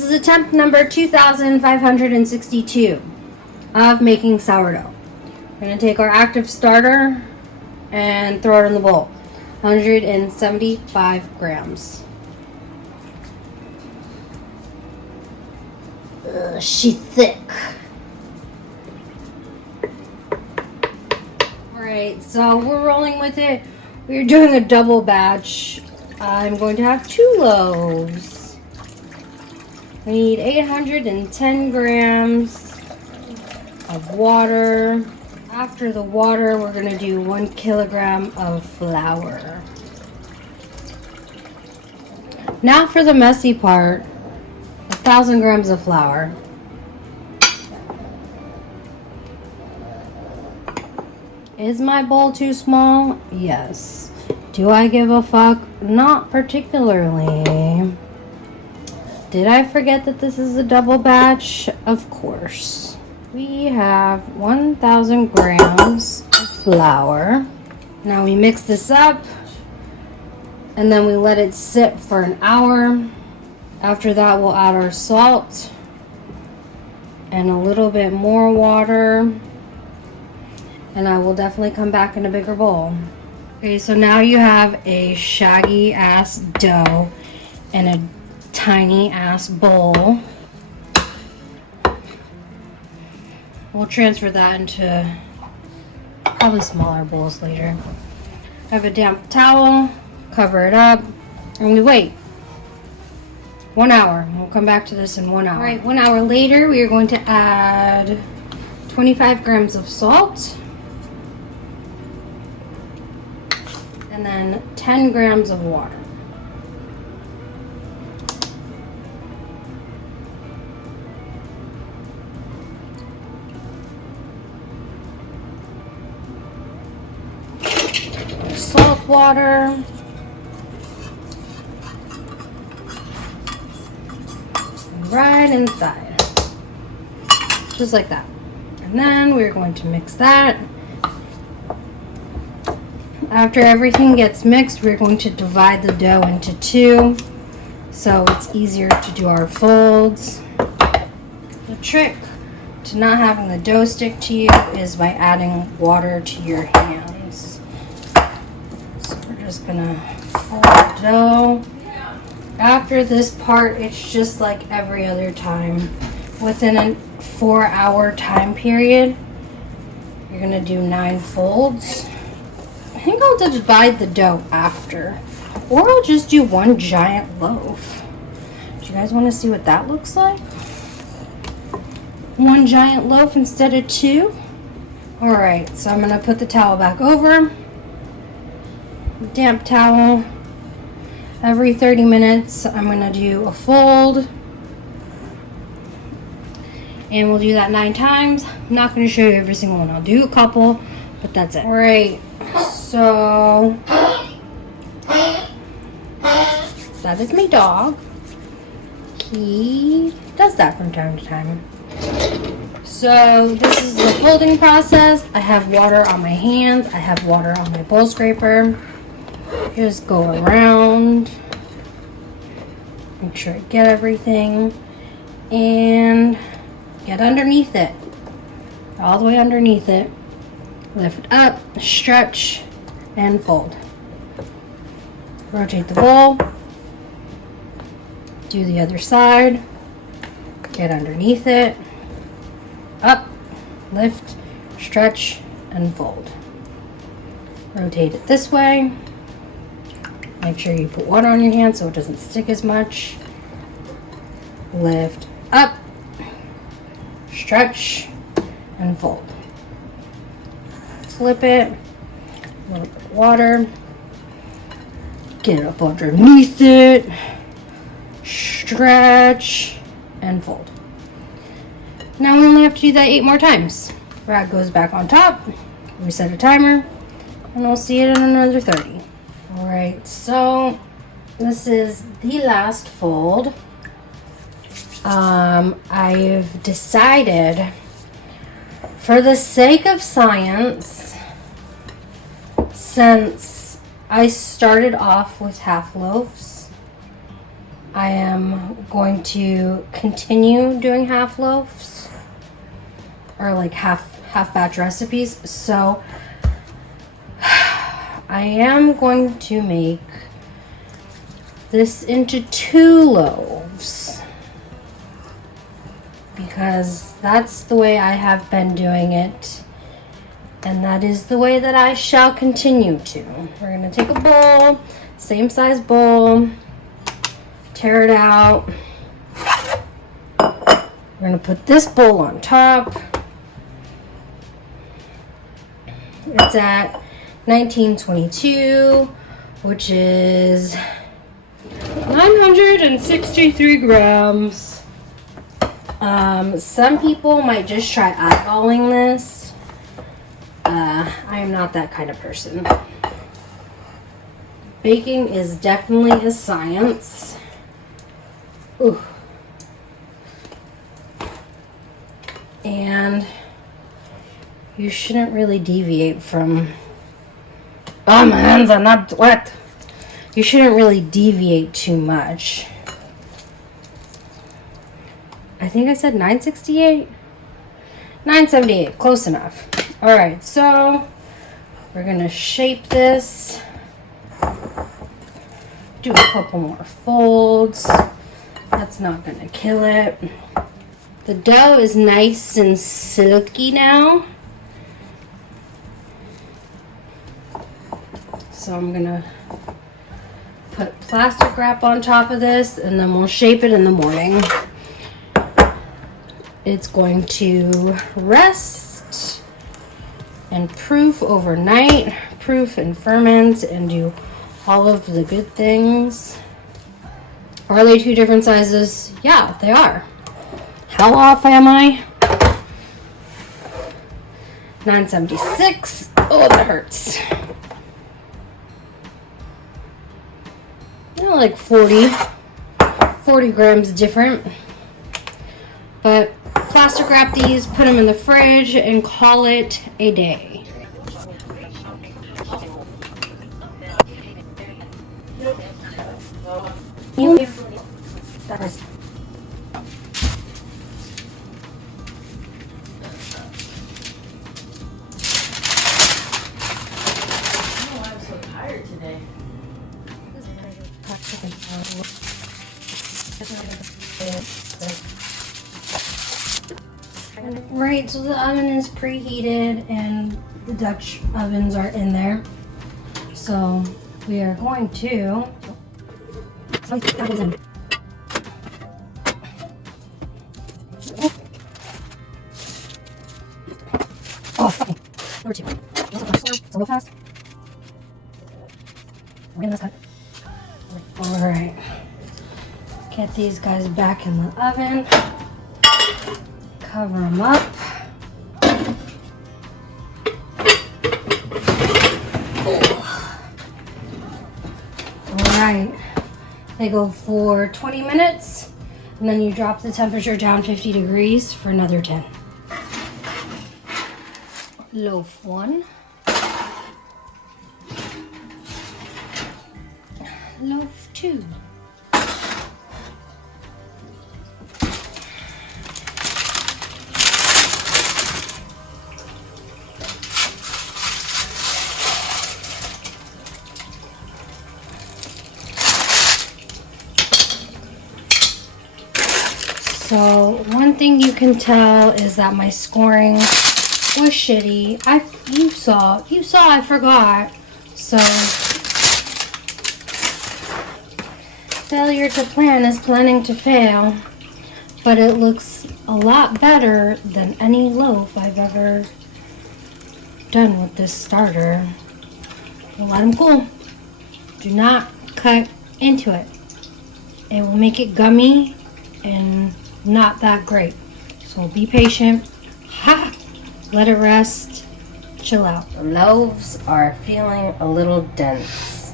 This is attempt number 2562 of making sourdough. We're going to take our active starter and throw it in the bowl. 175 grams. She's thick. Alright, so we're rolling with it. We're doing a double batch. I'm going to have 2 loaves. We need 810 grams of water. After the water, we're going to do 1 kilogram of flour. Now for the messy part, 1,000 grams of flour. Is my bowl too small? Yes. Do I give a fuck? Not particularly. Did I forget that this is a double batch? Of course. We have 1,000 grams of flour. Now we mix this up and then we let it sit for an hour. After that, we'll add our salt and a little bit more water. And I will definitely come back in a bigger bowl. Okay, so now you have a shaggy ass dough and a tiny ass bowl. We'll transfer that into probably smaller bowls later. I have a damp towel, cover it up, and we wait 1 hour. We'll come back to this in 1 hour. All right, 1 hour later, we are going to add 25 grams of salt. And then 10 grams of water. Salt water. Right inside. Just like that. And then we're going to mix that. After everything gets mixed, we're going to divide the dough into 2 so it's easier to do our folds. The trick to not having the dough stick to you is by adding water to your hands. So we're just gonna fold the dough. After this part, it's just like every other time. Within a 4-hour time period, you're gonna do 9 folds. I think I'll divide the dough after, or I'll just do 1 giant loaf. Do you guys want to see what that looks like? 1 giant loaf instead of 2. Alright, so I'm going to put the towel back over. Damp towel. Every 30 minutes I'm going to do a fold. And we'll do that 9 times. I'm not going to show you every single one. I'll do a couple, but that's it. Alright. So that is my dog. He does that from time to time. So this is the folding process. I have water on my hands. I have water on my bowl scraper. Just go around. Make sure I get everything. And get underneath it. All the way underneath it. Lift up, stretch, and fold. Rotate the bowl. Do the other side. Get underneath it. Up, lift, stretch, and fold. Rotate it this way. Make sure you put water on your hand so it doesn't stick as much. Lift up, stretch, and fold. Flip it, a little bit of water, get up underneath it, stretch, and fold. Now we only have to do that 8 more times. Rag goes back on top, we set a timer, and we'll see it in another 30. Alright, so this is the last fold. I've decided, for the sake of science, since I started off with half loaves, I am going to continue doing half loaves, or like half batch recipes. So I am going to make this into 2 loaves because that's the way I have been doing it, and that is the way that I shall continue to. We're going to take a bowl, same size bowl, tear it out. We're going to put this bowl on top. It's at 1922, which is 963 grams. Some people might just try eyeballing this. I am not that kind of person. Baking is definitely a science. Ooh. And you shouldn't really deviate from... Oh, my hands are not wet. You shouldn't really deviate too much. I think I said 968? 978, close enough. Alright, so we're going to shape this. Do a couple more folds. That's not going to kill it. The dough is nice and silky now. So I'm going to put plastic wrap on top of this, and then we'll shape it in the morning. It's going to rest and proof overnight, proof and ferment, and do all of the good things. Are they 2 different sizes? Yeah, they are. How off am I? 976. Oh, that hurts. Like 40 grams different. But plastic wrap these, put them in the fridge, and call it a day. Right, so the oven is preheated and the Dutch ovens are in there. So we are going to number 2. So real fast. We're gonna cut. Alright. Get these guys back in the oven. Cover them up. Alright. They go for 20 minutes, and then you drop the temperature down 50 degrees for another 10. Loaf 1. Loaf 2. So one thing you can tell is that my scoring was shitty. You saw I forgot. So failure to plan is planning to fail. But it looks a lot better than any loaf I've ever done with this starter. We'll let them cool. Do not cut into it. It will make it gummy and not that great. So be patient. Ha! Let it rest. Chill out. The loaves are feeling a little dense.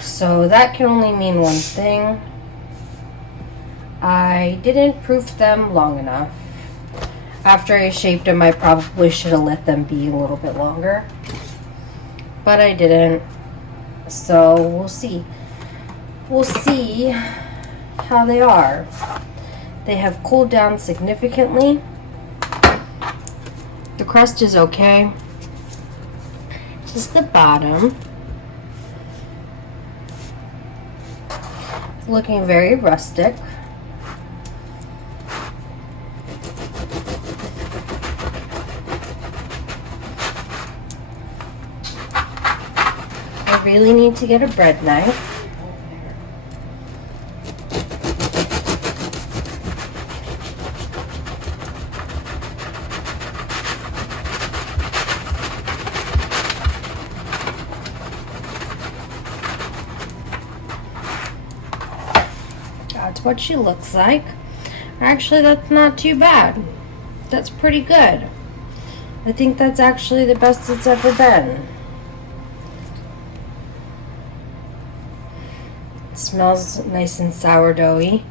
So that can only mean one thing. I didn't proof them long enough. After I shaped them, I probably should have let them be a little bit longer. But I didn't. So we'll see. We'll see how they are. They have cooled down significantly. The crust is okay. Just the bottom. It's looking very rustic. I really need to get a bread knife. That's what she looks like. Actually, that's not too bad. That's pretty good. I think that's actually the best it's ever been. It smells nice and sourdoughy.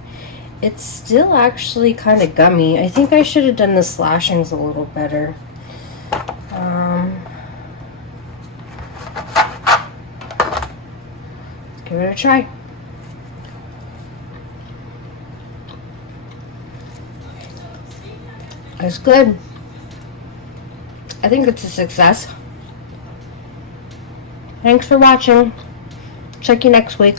It's still actually kind of gummy. I think I should have done the slashings a little better. Give it a try. It's good. I think it's a success. Thanks for watching. Check you next week.